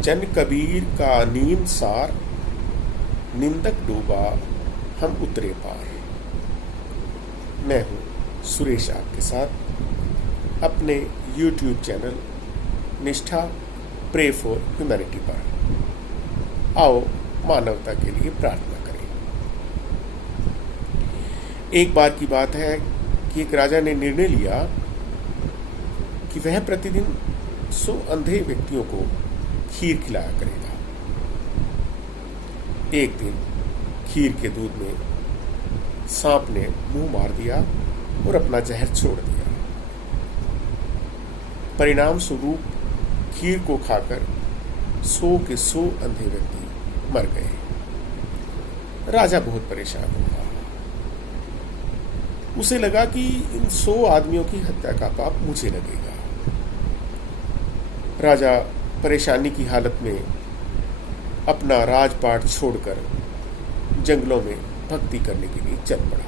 जन कबीर का नींद सार, निंदक डूबा हम उतरे पार। मैं हूँ सुरेश आपके साथ अपने YouTube चैनल निष्ठा प्रे फॉर ह्यूमैनिटी पर। आओ मानवता के लिए प्रार्थना करें। एक बार की बात है कि एक राजा ने निर्णय लिया कि वह प्रतिदिन 100 अंधे व्यक्तियों को खीर खिलाया करेगा। एक दिन खीर के दूध में सांप ने मुंह मार दिया और अपना जहर छोड़ दिया। परिणाम स्वरूप खीर को खाकर 100 के 100 अंधे व्यक्ति मर गए। राजा बहुत परेशान हुआ। उसे लगा कि इन 100 आदमियों की हत्या का पाप मुझे लगेगा। राजा परेशानी की हालत में अपना राजपाट छोड़कर जंगलों में भक्ति करने के लिए चल पड़ा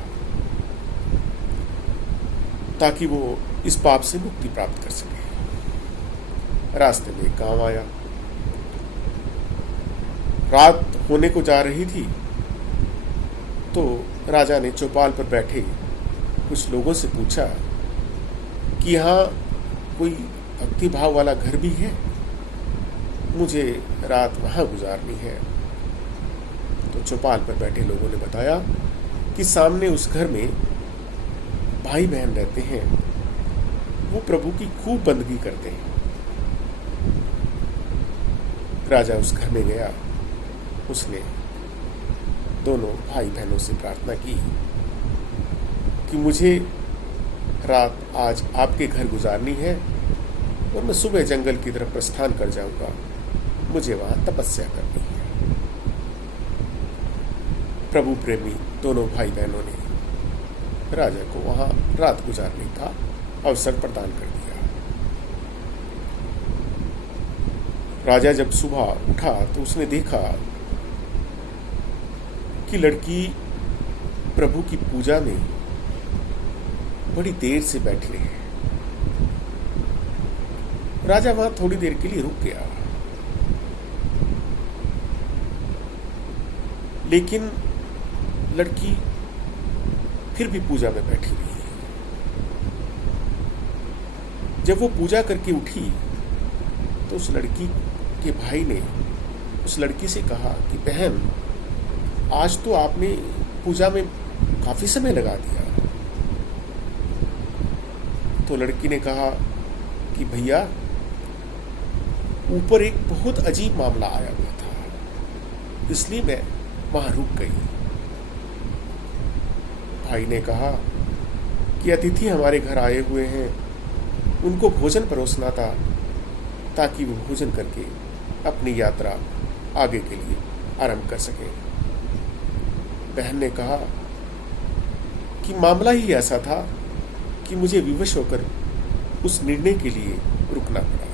ताकि वो इस पाप से मुक्ति प्राप्त कर सके। रास्ते में एक गांव आया। रात होने को जा रही थी तो राजा ने चौपाल पर बैठे कुछ लोगों से पूछा कि यहाँ कोई भक्ति भाव वाला घर भी है, मुझे रात वहाँ गुजारनी है। तो चौपाल पर बैठे लोगों ने बताया कि सामने उस घर में भाई बहन रहते हैं, वो प्रभु की खूब बंदगी करते हैं। राजा उस घर में गया। उसने दोनों भाई बहनों से प्रार्थना की कि मुझे रात आज आपके घर गुजारनी है और मैं सुबह जंगल की तरफ प्रस्थान कर जाऊंगा, मुझे वहां तपस्या करनी है। प्रभु प्रेमी दोनों भाई बहनों ने राजा को वहां रात गुजारने का अवसर प्रदान कर दिया। राजा जब सुबह उठा तो उसने देखा कि लड़की प्रभु की पूजा में बड़ी देर से बैठी रही। राजा वहां थोड़ी देर के लिए रुक गया, लेकिन लड़की फिर भी पूजा में बैठी रही। जब वो पूजा करके उठी तो उस लड़की के भाई ने उस लड़की से कहा कि बहन, आज तो आपने पूजा में काफी समय लगा दिया। तो लड़की ने कहा कि भैया, ऊपर एक बहुत अजीब मामला आया हुआ था, इसलिए मैं वहां रुक गई। भाई ने कहा कि अतिथि हमारे घर आए हुए हैं, उनको भोजन परोसना था ताकि वो भोजन करके अपनी यात्रा आगे के लिए आरंभ कर सके। बहन ने कहा कि मामला ही ऐसा था कि मुझे विवश होकर उस निर्णय के लिए रुकना पड़ा।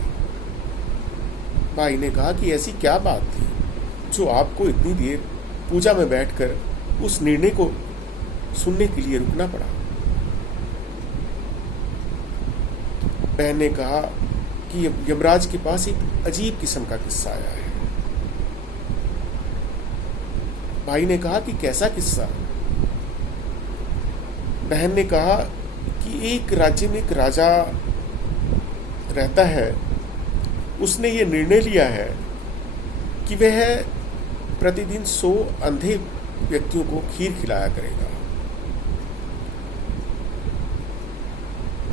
भाई ने कहा कि ऐसी क्या बात थी जो आपको इतनी देर पूजा में बैठकर उस निर्णय को सुनने के लिए रुकना पड़ा। बहन ने कहा कि यमराज के पास एक अजीब किस्म का किस्सा आया है। भाई ने कहा कि कैसा किस्सा? बहन ने कहा कि एक राज्य में एक राजा रहता है, उसने ये निर्णय लिया है कि वह प्रतिदिन 100 अंधे व्यक्तियों को खीर खिलाया करेगा।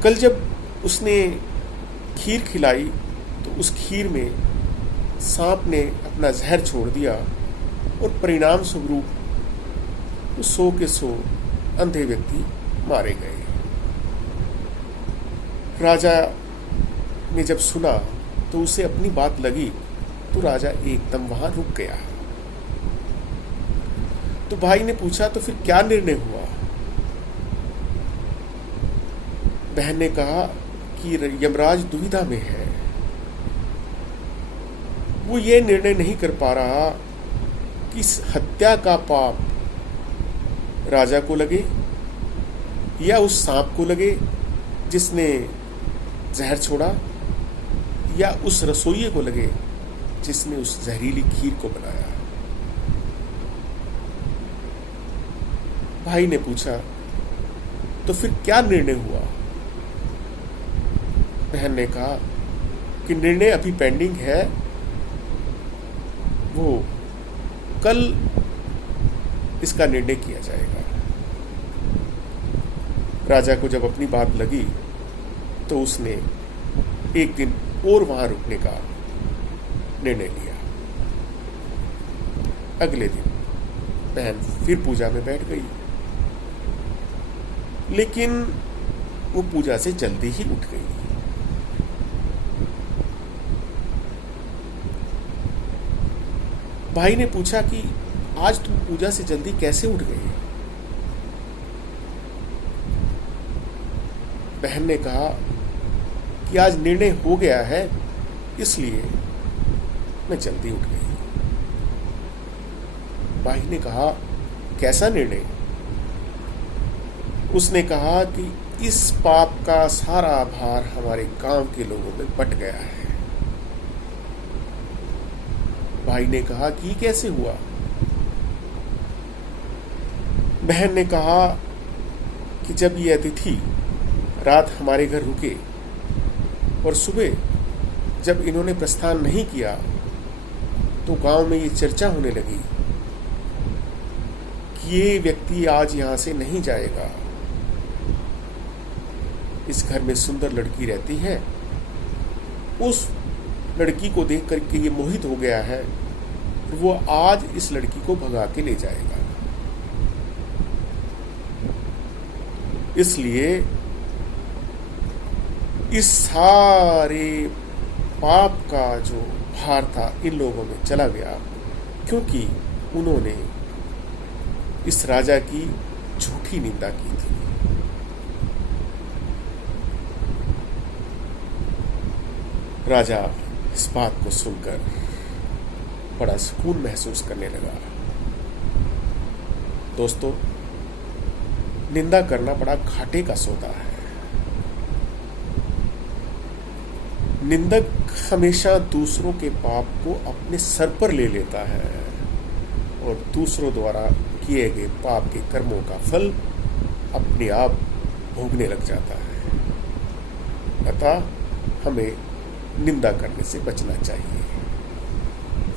कल जब उसने खीर खिलाई तो उस खीर में सांप ने अपना जहर छोड़ दिया और परिणाम स्वरूप 100 के 100 अंधे व्यक्ति मारे गए। राजा ने जब सुना तो उसे अपनी बात लगी तो राजा एकदम वहां रुक गया। तो भाई ने पूछा तो फिर क्या निर्णय हुआ? बहन ने कहा कि यमराज दुविधा में है, वो ये निर्णय नहीं कर पा रहा कि इस हत्या का पाप राजा को लगे या उस सांप को लगे जिसने जहर छोड़ा, या उस रसोइये को लगे जिसने उस जहरीली खीर को बनाया। भाई ने पूछा, तो फिर क्या निर्णय हुआ? बहन ने कहा कि निर्णय अभी पेंडिंग है, वो कल इसका निर्णय किया जाएगा। राजा को जब अपनी बात लगी तो उसने एक दिन और वहां रुकने का निर्णय लिया। अगले दिन बहन फिर पूजा में बैठ गई, लेकिन वो पूजा से जल्दी ही उठ गई। भाई ने पूछा कि आज तुम पूजा से जल्दी कैसे उठ गई? बहन ने कहा कि आज निर्णय हो गया है, इसलिए मैं जल्दी उठ गई। भाई ने कहा, कैसा निर्णय? उसने कहा कि इस पाप का सारा भार हमारे गांव के लोगों में बंट गया है। भाई ने कहा कि कैसे हुआ? बहन ने कहा कि जब ये अतिथि रात हमारे घर रुके और सुबह जब इन्होंने प्रस्थान नहीं किया तो गांव में ये चर्चा होने लगी कि ये व्यक्ति आज यहां से नहीं जाएगा। इस घर में सुंदर लड़की रहती है, उस लड़की को देख करके ये मोहित हो गया है और वो आज इस लड़की को भगा के ले जाएगा। इसलिए इस सारे पाप का जो भार था इन लोगों में चला गया, क्योंकि उन्होंने इस राजा की झूठी निंदा की थी। राजा इस बात को सुनकर बड़ा सुकून महसूस करने लगा। दोस्तों, निंदा करना बड़ा घाटे का सौदा है। निंदक हमेशा दूसरों के पाप को अपने सर पर ले लेता है और दूसरों द्वारा किए गए पाप के कर्मों का फल अपने आप भोगने लग जाता है। अतः हमें निंदा करने से बचना चाहिए।